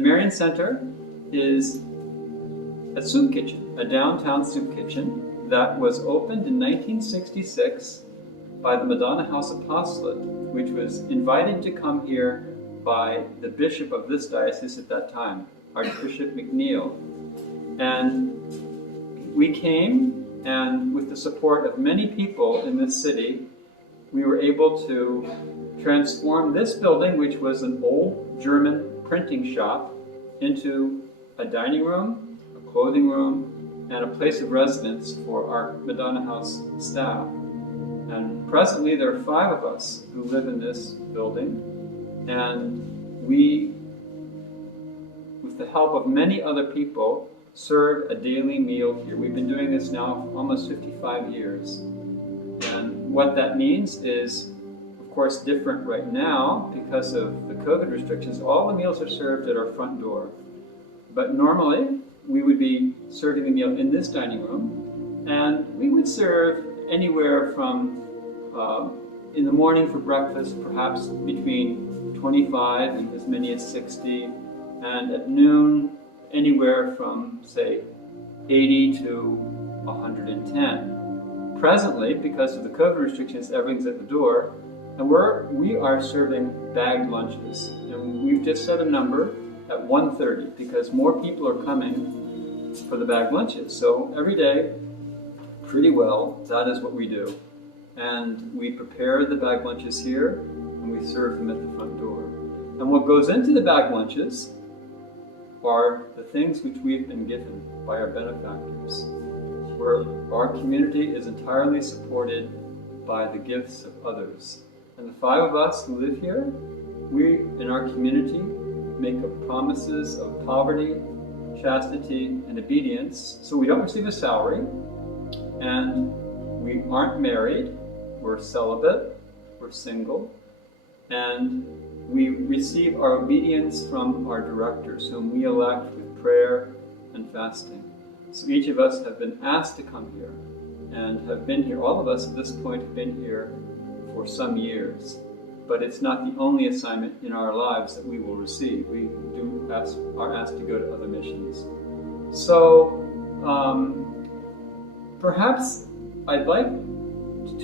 The Marian Center is a soup kitchen, a downtown soup kitchen that was opened in 1966 by the Madonna House Apostolate, which was invited to come here by the bishop of this diocese at that time, Archbishop McNeil. And we came, and with the support of many people in this city, we were able to transform this building, which was an old German printing shop, into a dining room, a clothing room, and a place of residence for our Madonna House staff. And presently there are 5 of us who live in this building, and we, with the help of many other people, serve a daily meal here. We've been doing this now for almost 55 years. And what that means is, of course, different right now because of the COVID restrictions. All the meals are served at our front door. But normally, we would be serving the meal in this dining room, and we would serve anywhere from, in the morning for breakfast, perhaps between 25 and as many as 60, and at noon, anywhere from, say, 80 to 110. Presently, because of the COVID restrictions, everything's at the door, and we are serving bagged lunches. And we've just set a number at 1:30 because more people are coming for the bagged lunches. So every day, pretty well, that is what we do. And we prepare the bagged lunches here, and we serve them at the front door. And what goes into the bagged lunches are the things which we've been given by our benefactors, where our community is entirely supported by the gifts of others. And the 5 of us who live here, we in our community make promises of poverty, chastity, and obedience. So we don't receive a salary, and we aren't married, we're celibate, we're single, and we receive our obedience from our directors, whom we elect with prayer and fasting. So each of us have been asked to come here, and have been here. All of us at this point have been here for some years. But it's not the only assignment in our lives that we will receive. We are asked to go to other missions. So perhaps I'd like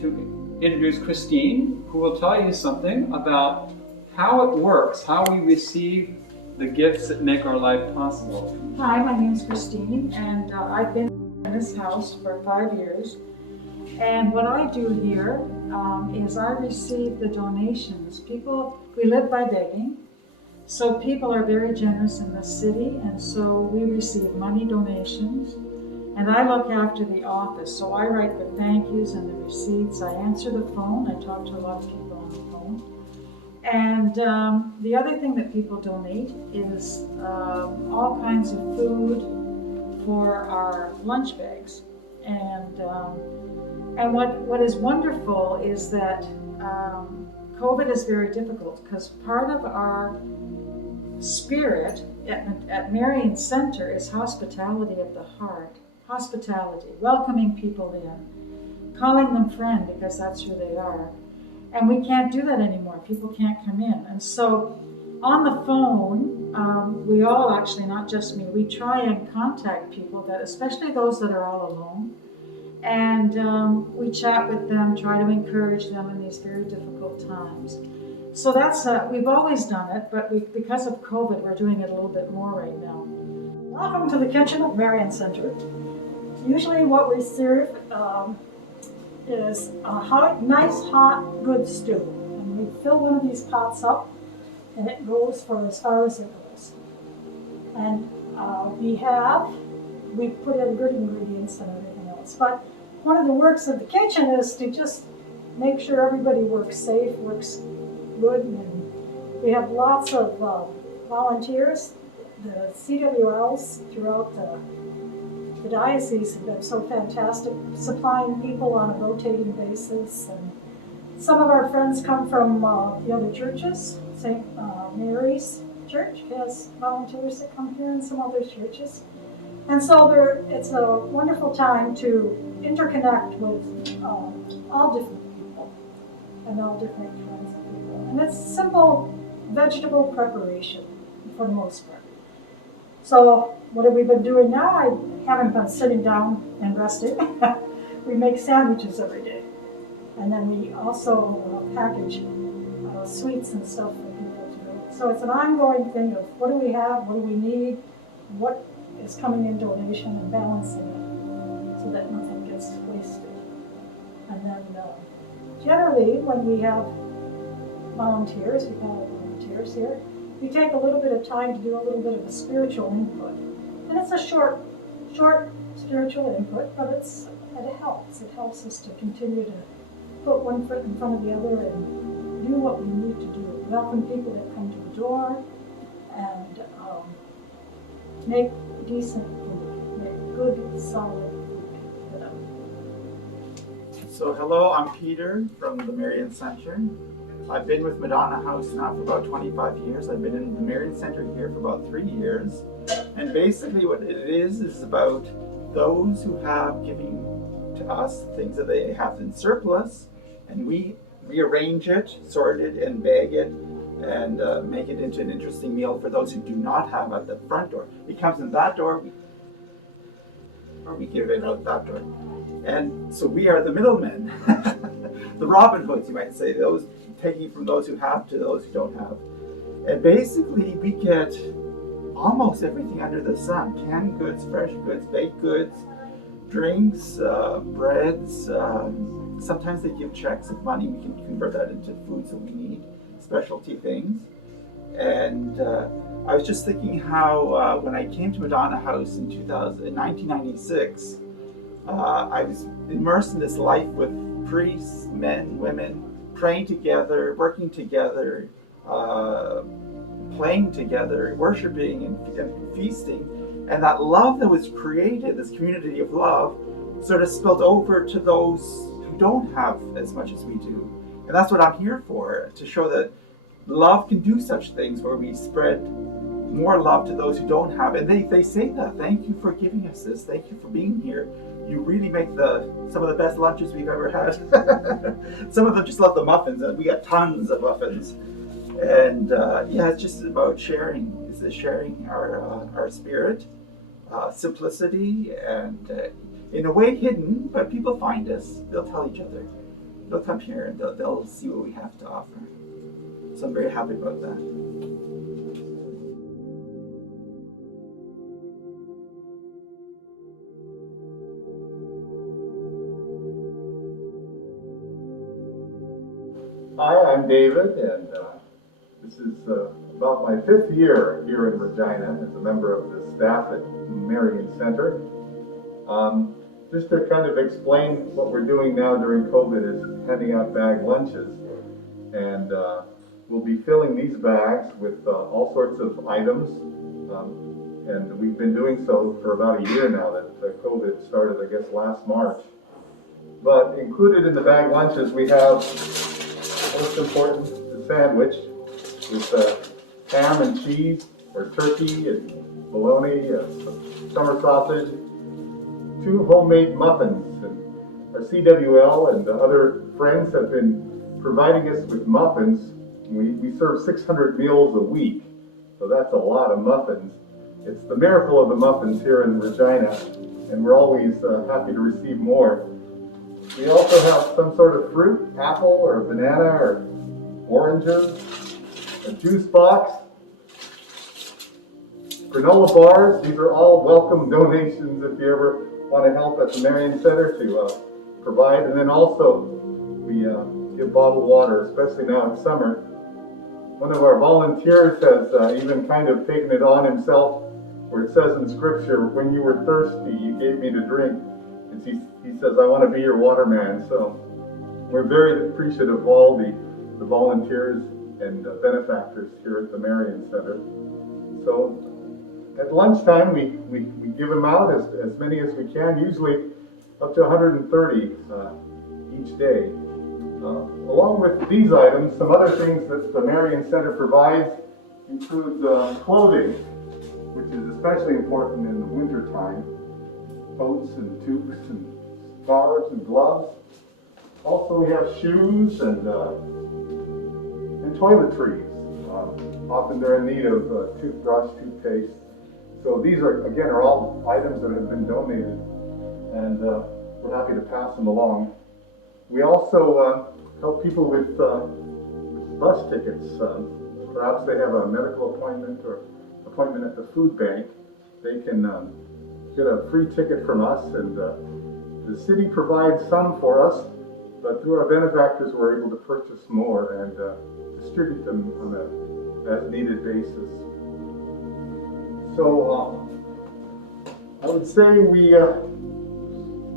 to introduce Christine, who will tell you something about how it works, how we receive the gifts that make our life possible. Hi, my name is Christine, and I've been in this house for 5 years. And what I do here is I receive the donations. We live by begging, so people are very generous in this city, and so we receive money donations. And I look after the office, so I write the thank yous and the receipts. I answer the phone. I talk to a lot of people on the phone. And the other thing that people donate is all kinds of food for our lunch bags. And what is wonderful is that COVID is very difficult, because part of our spirit at Marian Center is hospitality of the heart. Hospitality, welcoming people in, calling them friend because that's who they are. And we can't do that anymore. People can't come in. And so on the phone, we all actually, not just me, we try and contact people, that, especially those that are all alone. And we chat with them, try to encourage them in these very difficult times. So that's, we've always done it, but because of COVID, we're doing it a little bit more right now. Welcome to the kitchen at Marian Center. Usually what we serve is a nice, hot, good stew. And we fill one of these pots up, and it goes for as far as it goes. And we put in good ingredients and everything else. But one of the works of the kitchen is to just make sure everybody works safe, works good. And we have lots of volunteers. The CWLs throughout the diocese have been so fantastic, supplying people on a rotating basis. And some of our friends come from the other churches. St. Mary's Church has volunteers that come here, and some other churches. And so it's a wonderful time to interconnect with all different people and all different kinds of people. And it's simple vegetable preparation for the most part. So what have we been doing now? I haven't been sitting down and resting. We make sandwiches every day. And then we also package sweets and stuff for people to do. So it's an ongoing thing of what do we have, what do we need, what is coming in donation, and balancing it so that nothing gets wasted. And then generally when we have volunteers, we call it volunteers here, we take a little bit of time to do a little bit of a spiritual input. And it's a short spiritual input, but it helps. It helps us to continue to put one foot in front of the other and do what we need to do. Welcome people that come to the door and make decent food, make good, solid food for them. So hello, I'm Peter from the Marian Center. I've been with Madonna House now for about 25 years. I've been in the Marian Center here for about 3 years. And basically what it is about those who have giving to us things that they have in surplus, and we rearrange it, sort it, and bag it, and make it into an interesting meal for those who do not have at the front door. It comes in that door, or we give it out that door. And so we are the middlemen, the Robin Hoods, you might say, those taking from those who have to those who don't have. And basically we get almost everything under the sun: canned goods, fresh goods, baked goods, drinks, breads. Sometimes they give checks of money. We can convert that into foods that we need, specialty things. And I was just thinking how when I came to Madonna House in 1996, I was immersed in this life with priests, men, women, praying together, working together, playing together, worshiping and feasting. And that love that was created, this community of love, sort of spilled over to those who don't have as much as we do. And that's what I'm here for, to show that love can do such things where we spread more love to those who don't have. And they say that, thank you for giving us this, thank you for being here. You really make some of the best lunches we've ever had. Some of them just love the muffins, and we got tons of muffins. And yeah, it's just about sharing. It's sharing our spirit, simplicity, and in a way hidden, but people find us. They'll tell each other. They'll come here and they'll see what we have to offer. So I'm very happy about that. Hi, I'm David, and this is about my 5th year here in Regina as a member of the staff at Marian Center. Just to kind of explain what we're doing now during COVID is handing out bag lunches, and we'll be filling these bags with all sorts of items, and we've been doing so for about a year now that COVID started, I guess, last March. But included in the bag lunches we have, most important, the sandwich with ham and cheese, or turkey and bologna, summer sausage, 2 homemade muffins. And our CWL and other friends have been providing us with muffins. We serve 600 meals a week, so that's a lot of muffins. It's the miracle of the muffins here in Regina, and we're always happy to receive more. We also have some sort of fruit, apple or banana or oranges, a juice box, granola bars. These are all welcome donations if you ever want to help at the Marian Center to provide. And then also we give bottled water, especially now in summer. One of our volunteers has even kind of taken it on himself, where it says in Scripture, when you were thirsty, you gave me to drink. And he says, I want to be your waterman. So we're very appreciative of all the volunteers and benefactors here at the Marian Center. So at lunchtime, we give them out as many as we can, usually up to 130 each day. Along with these items, some other things that the Marian Center provides include clothing, which is especially important in the winter time. Coats and toques and scarves and gloves. Also, we have shoes and toiletries. Often they're in need of toothbrush, toothpaste, So these are all items that have been donated, and we're happy to pass them along. We also help people with bus tickets. Perhaps they have a medical appointment or appointment at the food bank. They can get a free ticket from us, and the city provides some for us, but through our benefactors we're able to purchase more and distribute them on a as-needed basis. So I would say we are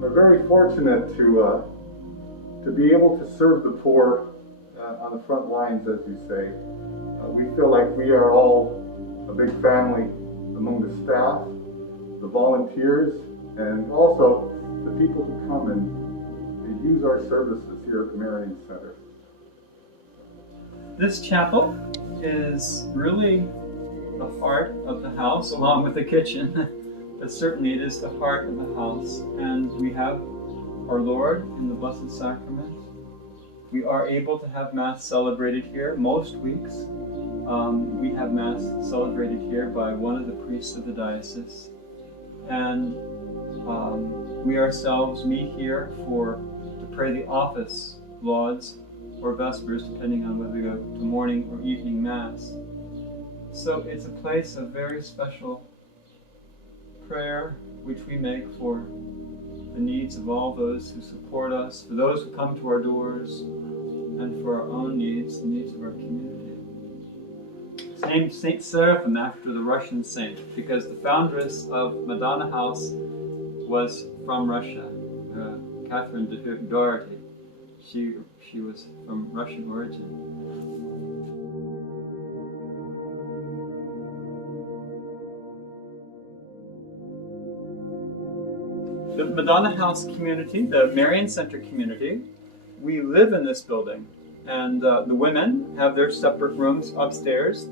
very fortunate to be able to serve the poor on the front lines, as you say. We feel like we are all a big family among the staff, the volunteers, and also the people who come and use our services here at the Marian Center. This chapel is really the heart of the house, along with the kitchen, but certainly it is the heart of the house. And we have our Lord in the Blessed Sacrament. We are able to have Mass celebrated here most weeks. We have Mass celebrated here by one of the priests of the diocese. And we ourselves meet here to pray the office, lauds, or vespers, depending on whether we go to morning or evening Mass. So it's a place of very special prayer, which we make for the needs of all those who support us, for those who come to our doors, and for our own needs, the needs of our community. It's named Saint Seraphim after the Russian saint, because the foundress of Madonna House was from Russia, Catherine Doherty. She was from Russian origin. The Madonna House community, the Marian Center community, we live in this building, and the women have their separate rooms upstairs.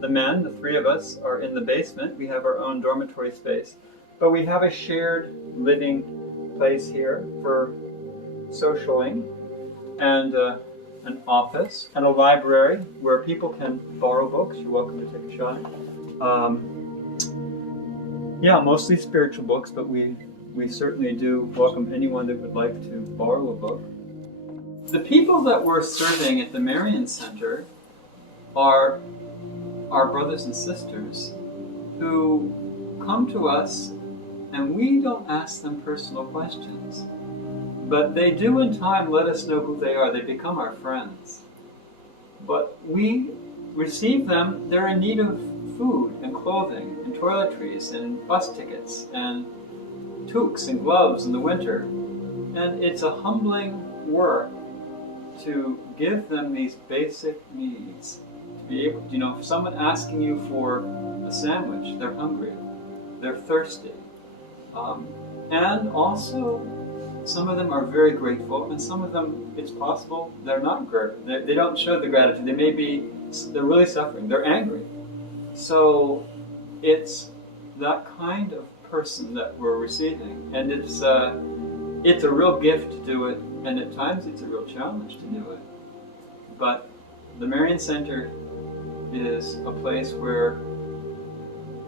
The men, the three of us, are in the basement. We have our own dormitory space, but we have a shared living place here for socialing, and an office and a library where people can borrow books. You're welcome to take a shot. Yeah, mostly spiritual books, but we certainly do welcome anyone that would like to borrow a book. The people that we're serving at the Marian Center are our brothers and sisters who come to us, and we don't ask them personal questions, but they do in time let us know who they are. They become our friends. But we receive them, they're in need of food and clothing and toiletries and bus tickets and toques and gloves in the winter. And it's a humbling work to give them these basic needs. To be able, if someone asking you for a sandwich, they're hungry, they're thirsty. And also, some of them are very grateful, and some of them, it's possible, they're not grateful. They don't show the gratitude. They're really suffering. They're angry. So it's that kind of person that we're receiving, and it's a real gift to do it, and at times it's a real challenge to do it. But the Marian Center is a place where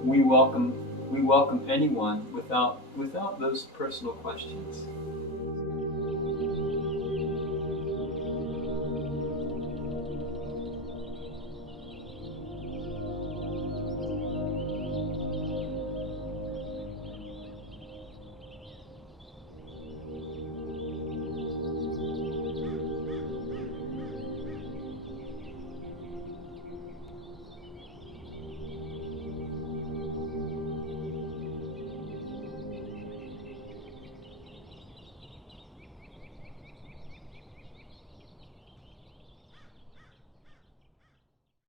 we welcome anyone without those personal questions.